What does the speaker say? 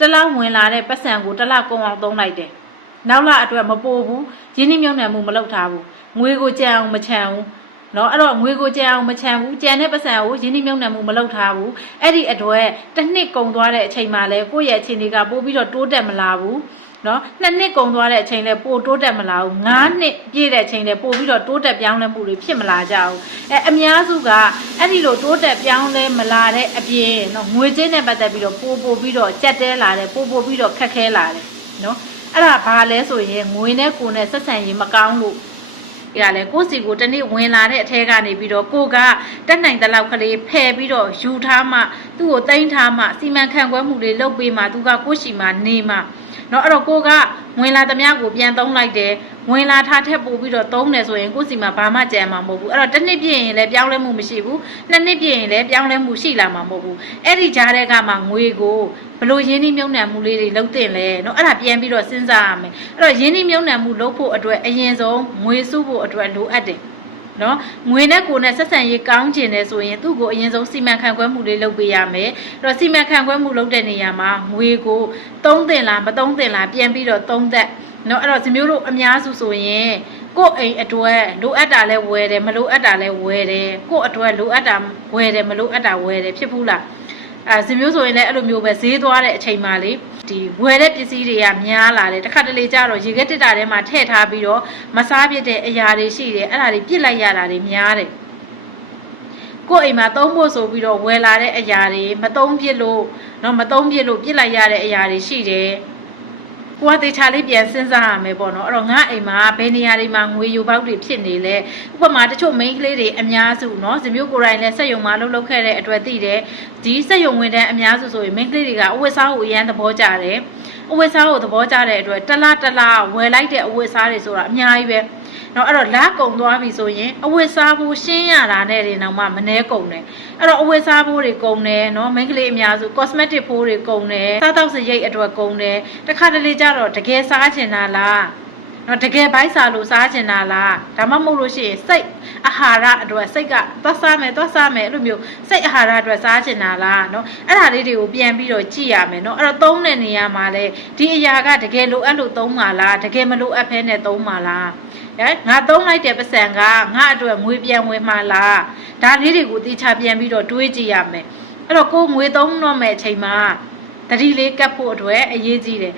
တစ်လောက်ဝင်လာတဲ့ပတ်စံကိုတစ်လောက်ကုန်အောင်သုံးလိုက်တယ်နောက်လာအတွက်မပိုဘူးရင်းနှီးမြုပ်နှံမှုမလုပ်ထားဘူးငွေကိုကြံအောင်မချမ်းဘူးနော်အဲ့တော့ငွေကိုကြံအောင်မချမ်းဘူးကြံတဲ့ပတ်စံကိုရင်းနှီးမြုပ်နှံမှုမလုပ်ထားဘူးအဲ့ဒီအတွက်တစ်နှစ်ကုန်သွားတဲ့အချိန်မှလည်းကိုယ့်ရဲ့အခြေအနေကပို့ပြီးတော့တိုးတက်မလာဘူး နော်နှစ်နှစ်ကုန်သွားတဲ့အချိန်လဲပိုတိုးတက်မလာဘူး၅နှစ်ပြည့်တဲ့အချိန်လဲပိုပြီးတော့တိုးတက်ပြောင်းလဲမှုတွေဖြစ်မလာကြဘူးအဲအများစုကအဲ့ဒီလိုတိုးတက်ပြောင်းလဲမလာတဲ့အပြင်နော်ငွေကြေးနဲ့ပတ်သက်ပြီးတော့ပိုပိုပြီးတော့ကြက်တဲလာတယ်ပိုပိုပြီးတော့ခက်ခဲလာတယ်နော်အဲ့ဒါဘာလဲဆိုရင်ငွေနဲ့ကိုယ်နဲ့ဆက်ဆံရေးမကောင်းလို့ရလေကိုယ့်စီကိုတနေ့ဝင်လာတဲ့အထဲကနေပြီးတော့ကိုကတက်နိုင်တဲ့လောက်ကလေးဖယ်ပြီးတော့ယူထားမှသူ့ကိုတိမ့်ထားမှစီမံခန့်ခွဲမှုတွေလုပ်ပေးမှသူကကိုယ့်ရှိမှနေမှ เนาะအဲ့တော့ကိုကဝင်လာသမျှကိုပြန်သုံးလိုက်တယ်ဝင်လာထားထက်ပို့ပြီးတော့သုံးတယ်ဆိုရင်ကိုယ့်စီမှာဘာမှကြံမှာမဟုတ်ဘူးအဲ့တော့တစ်နှစ်ပြည့်ရင်လည်းပြောင်းလဲမှုမရှိဘူးနှစ်နှစ်ပြည့်ရင်လည်းပြောင်းလဲမှုရှိလာမှာမဟုတ်ဘူးအဲ့ဒီကြားတဲ့ကမှငွေကိုဘလို့ရင်းနှီးမြုပ်နှံမှုလေးတွေလုပ်တင်လဲเนาะအဲ့ဒါပြန်ပြီးတော့စဉ်းစားရမယ်အဲ့တော့ရင်းနှီးမြုပ်နှံမှုလုပ်ဖို့အတွက်အရင်ဆုံးငွေစုဖို့အတွက်လိုအပ်တယ် နော်ငွေနဲ့ကိုယ်နဲ့ဆက်ဆံရေးကောင်းကျင်တယ်ဆိုရင်သူ့ကိုအရင်ဆုံးစီမံခန့်ခွဲမှုလေးလုပ်ပေးရမယ်အဲ့တော့စီမံခန့်ခွဲမှုလုပ်တဲ့နေရာမှာငွေကိုသုံးတင်လားမသုံးတင်လားပြန်ပြီးတော့သုံးသက်နော်အဲ့တော့ဇမျိုးတို့အများစုဆိုရင်ကိုယ့်အိမ်အတွက်လိုအပ်တာလဲဝယ်တယ်မလိုအပ်တာလဲဝယ်တယ်ကိုယ့်အတွက်လိုအပ်တာဝယ်တယ်မလိုအပ်တာဝယ်တယ်ဖြစ်ဘူးလား အဲဇမျိုးဆိုရင်လည်းအဲ့လိုမျိုးပဲဈေးသွားတဲ့အချိန်မှလေဒီဝယ်တဲ့ပစ္စည်းတွေကများလာတယ်တစ်ခါတလေကျတော့ရေခဲတစ်တာထဲမှာထည့်ထားပြီးတော့မစားပြစ်တဲ့အရာတွေရှိတယ်အဲ့ဒါတွေပြစ်လိုက်ရတာတွေများတယ် ကိုယ့်အိမ်မှာသုံးဖို့ဆိုပြီးတော့ဝယ်လာတဲ့အရာတွေမသုံးပြစ်လို့เนาะမသုံးပြစ်လို့ပြစ်လိုက်ရတဲ့အရာတွေရှိတယ် ကိုကသေချာလေးပြန်စဉ်းစားရမယ်ပေါ့နော်အဲ့တော့ငါအိမ်မှာဘယ်နေရာတွေမှာငွေယူပေါက်တွေဖြစ်နေလဲဥပမာတချို့ main ကလေးတွေအများစုနော်ဇမျိုးကိုယ်တိုင်လည်းစက်ယုံမှာလှုပ်လှုပ်ခဲ့တဲ့အတွက်သိတယ်ဒီစက်ယုံဝင်တဲ့အများစုဆိုရင် main ကလေးတွေကအဝတ်စားကိုအရန်သဘောကျတယ်အဝတ်စားကိုသဘောကျတဲ့အတွက်တစ်လတစ်လဝယ်လိုက်တဲ့အဝတ်စားတွေဆိုတာအများကြီးပဲ နော်အဲ့တော့လာကုံသွားပြီဆိုရင်အဝတ်စားဖို့ရှင်းရတာနဲ့တွေတော့မှမနှဲကုံတယ်အဲ့တော့အဝတ်စားဖို့တွေကုံတယ်နော်မိန်းကလေးအများစု cosmetic ဖို့တွေကုံတယ်စားတောက်စရိတ်အတွက်ကုံတယ်တခါတလေကျတော့တကယ်စားချင်တာလား နော်တကယ်ဘိုက်စားလို့စားချင်တာလားဒါမှမဟုတ်လို့ရှိရင်စိတ်အာဟာရအတွက်စိတ်ကသွားစားမယ်သွားစားမယ်အဲ့လိုမျိုးစိတ်အာဟာရအတွက်စားချင်တာလားနော်အဲ့ဒါလေးတွေကိုပြန်ပြီးတော့ကြည့်ရမယ်နော်အဲ့တော့သုံးတဲ့နေရာမှာလဲဒီအရာကတကယ်လိုအပ်လို့သုံးပါလားတကယ်မလိုအပ်ဖဲနဲ့သုံးပါလားဟဲ့ငါသုံးလိုက်တဲ့ပတ်စံကငါအတွက်ငွေပြန်ဝင်မှလားဒါလေးတွေကိုတေချာပြန်ပြီးတော့တွေးကြည့်ရမယ်အဲ့တော့ကိုယ်ငွေသုံးတော့မဲ့အချိန်မှာတတိလေးကတ်ဖို့အတွက်အရေးကြီးတယ်